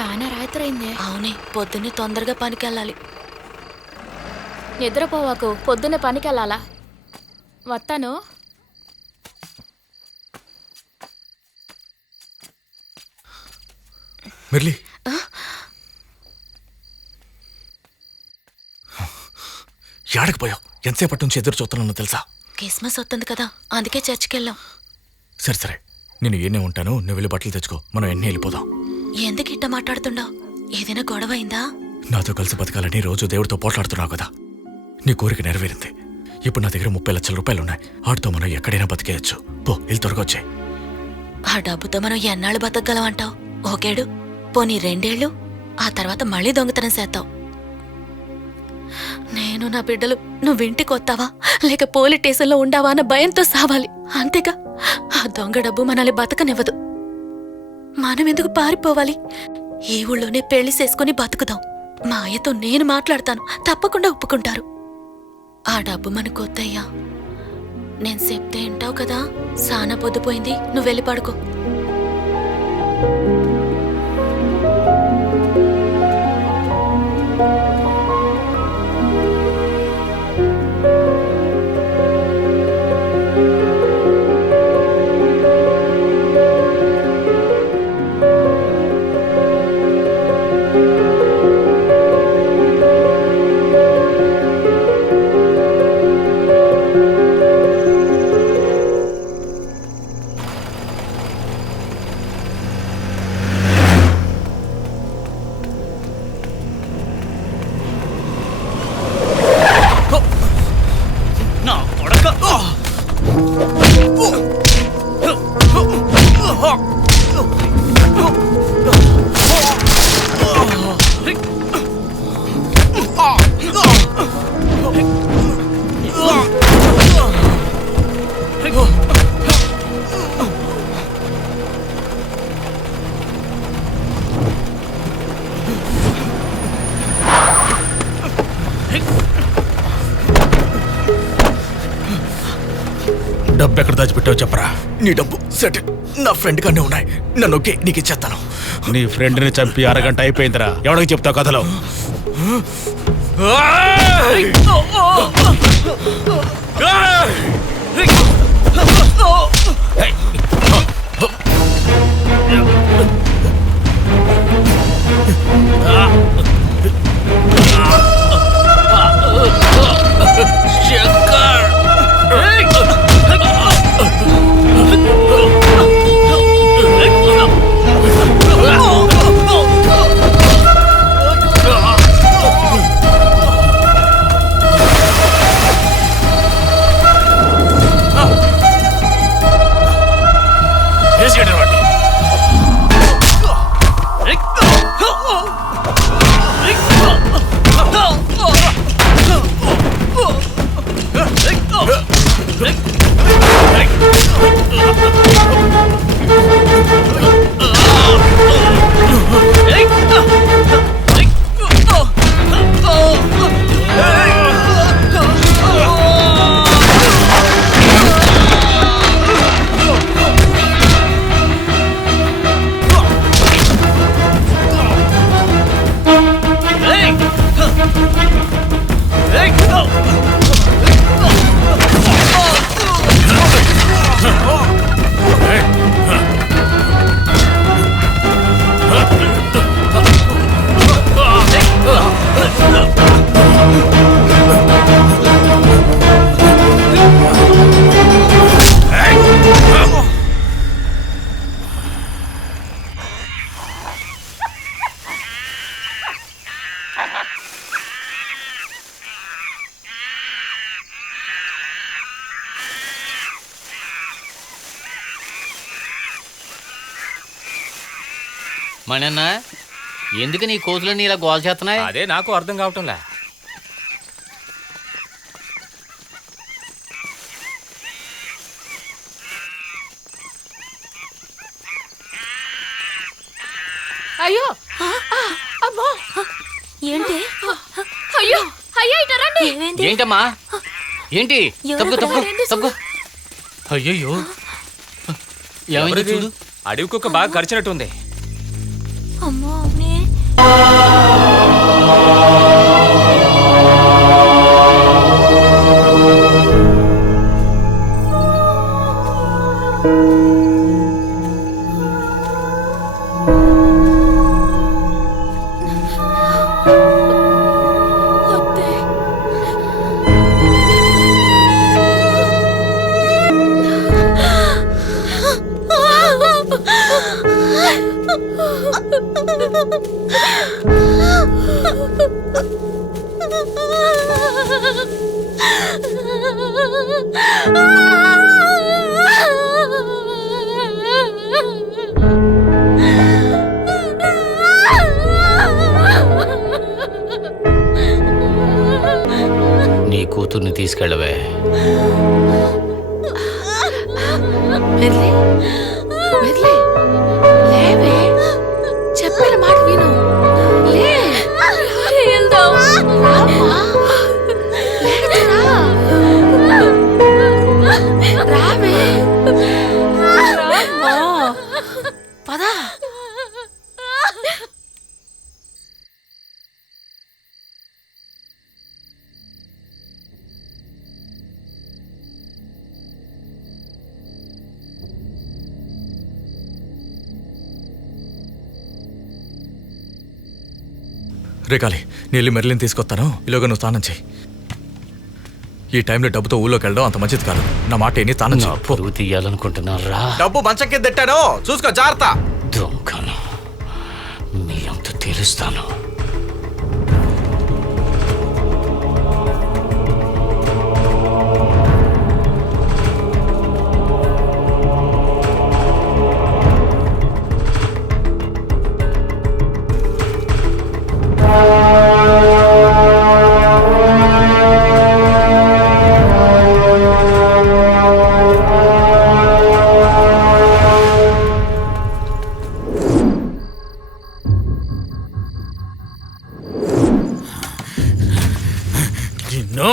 చాలా రాత్రైందే. అవునే, పొద్దున్నే తొందరగా పనికెళ్ళాలి. నిద్రపోవాకు, పొద్దున్నే పనికెళ్ళాలా. వస్తాను. మురళి, ఏడకపోయావు? ఎంతసేపటి నుంచి ఎదురు చూస్తున్నానో తెలుసా? క్రిస్మస్ వస్తుంది కదా, అందుకే చర్చికి వెళ్ళాం. సరే సరే, నేను ఏనే ఉంటాను, నువ్వు వెళ్ళి బట్టలు తెచ్చుకో, మనం ఎన్ని వెళ్ళిపోదాం. ఎందుకు ఇట్ట మాట్లాడుతుండవు? ఏదైనా గొడవ అయిందా? నాతో కలిసి బతకాలని రోజు దేవుడితో పోట్లాడుతున్నావు కదా, నీ కోరిక నెరవేరింది. ఇప్పుడు నా దగ్గర 30 లక్షల రూపాయలు ఉన్నాయి. వాటితో మనం ఎక్కడైనా బతికేయచ్చు. పో, వెళ్ళి త్వరగా వచ్చాయి. ఆ డబ్బుతో మనం ఎన్నాళ్ళు బతకగలమంటావు? ఓకేడు, పోనీ 2 ఏళ్ళు, ఆ తర్వాత మళ్ళీ దొంగతనం చేద్దాం. నేను నా బిడ్డలు నువ్వింటికి వస్తావా లేక పోలీస్ స్టేషన్లో ఉండావా అన్న భయంతో సావాలి. అంతేగా, ఆ దొంగ డబ్బు మనల్ని బతకనివ్వదు. మనం ఎందుకు పారిపోవాలి? ఈ ఊళ్ళోనే పెళ్లి చేసుకుని బతుకుదాం. మా అయ్యతో నేను మాట్లాడతాను, తప్పకుండా ఒప్పుకుంటారు. ఆ డబ్బు మనకు వద్దయ్యా. నేను చెప్తే వింటావు కదా. సానా పొద్దుపోయింది, నువ్వు వెళ్ళి పడుకో. డబ్బు ఎక్కడ దాచిపెట్టావు చెప్పరా? నీ డబ్బు సెట్ నా ఫ్రెండ్ గానే ఉన్నాయి. నన్ను ఓకే, నీకు ఇచ్చేస్తాను. నీ ఫ్రెండ్ని చంపి అరగంట అయిపోయిందిరా. ఎవరికి చెప్తావు కథలో? మణన్న, ఎందుకు నీ కోతులన్నీ ఇలా గోల్ చేస్తున్నాయి? అదే నాకు అర్థం కావటంలే. అయ్యో, అమ్మో, ఏంటి? అయ్యో, అయ్యో, ఇటు రండి. ఏంటమ్మా? ఏంటి? తప్పు తప్పు తప్పు. అయ్యో, ఏమైంది చూడు. అడవి కుక్క బాగా కరిచినట్టుంది. అమ్మో, నేను నీ కూతుర్ని తీసుకెళ్ళవే. వెర్లే వెర్లే లేవే, చెప్పిన మాట విను. లే వెళ్దాం. రామ్మా. లేదురా. రావే రామ్మా. పద. రేకాలి, నేను వెళ్ళి మెర్లిని తీసుకొస్తాను. ఈలోగా నువ్వు స్నానం చేయి. ఈ టైంలో డబ్బుతో ఊళ్ళోకి వెళ్ళడం అంత మంచిది కాదు. నా మాట ఏంటి? స్నానం నా చేయి. పరువు తీయాలనుకుంటున్నారా? డబ్బు మంచం కింద తిట్టాను, చూసుకో జాగ్రత్త. దొంగను మీ అంత తెలుస్తాను. నిన్ను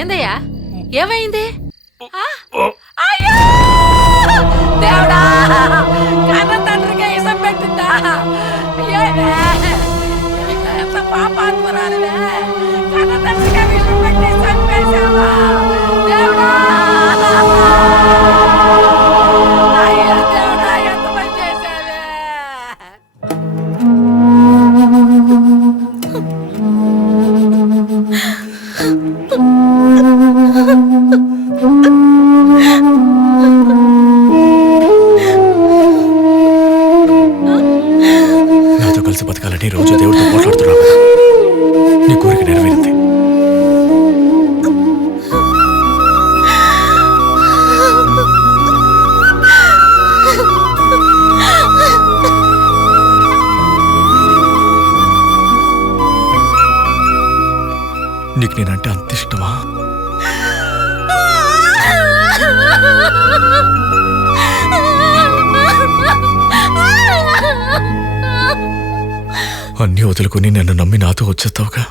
ఏందయ్యా, ఏమైంది? అయ్యో దేవుడా, కన్న తండ్రిగా ఇసం పెట్టిందా? ఎంత పాపాత్మరాలువే, కన్న తండ్రిగా విషం పెట్టి చంపేశావా దేవుడా? అయ్యో దేవుడా, ఎంత పని చేశావే? నాతో కలిసి బతకాలని రోజు దేవుడితో పోట్లాడుతున్నావు కదా, నీ కోరిక నెరవేరింది. నీకు నేనంటే అంత ఇష్టమా? అన్నీ వదులుకొని నన్ను నమ్మి నాతో వచ్చేస్తావుగా.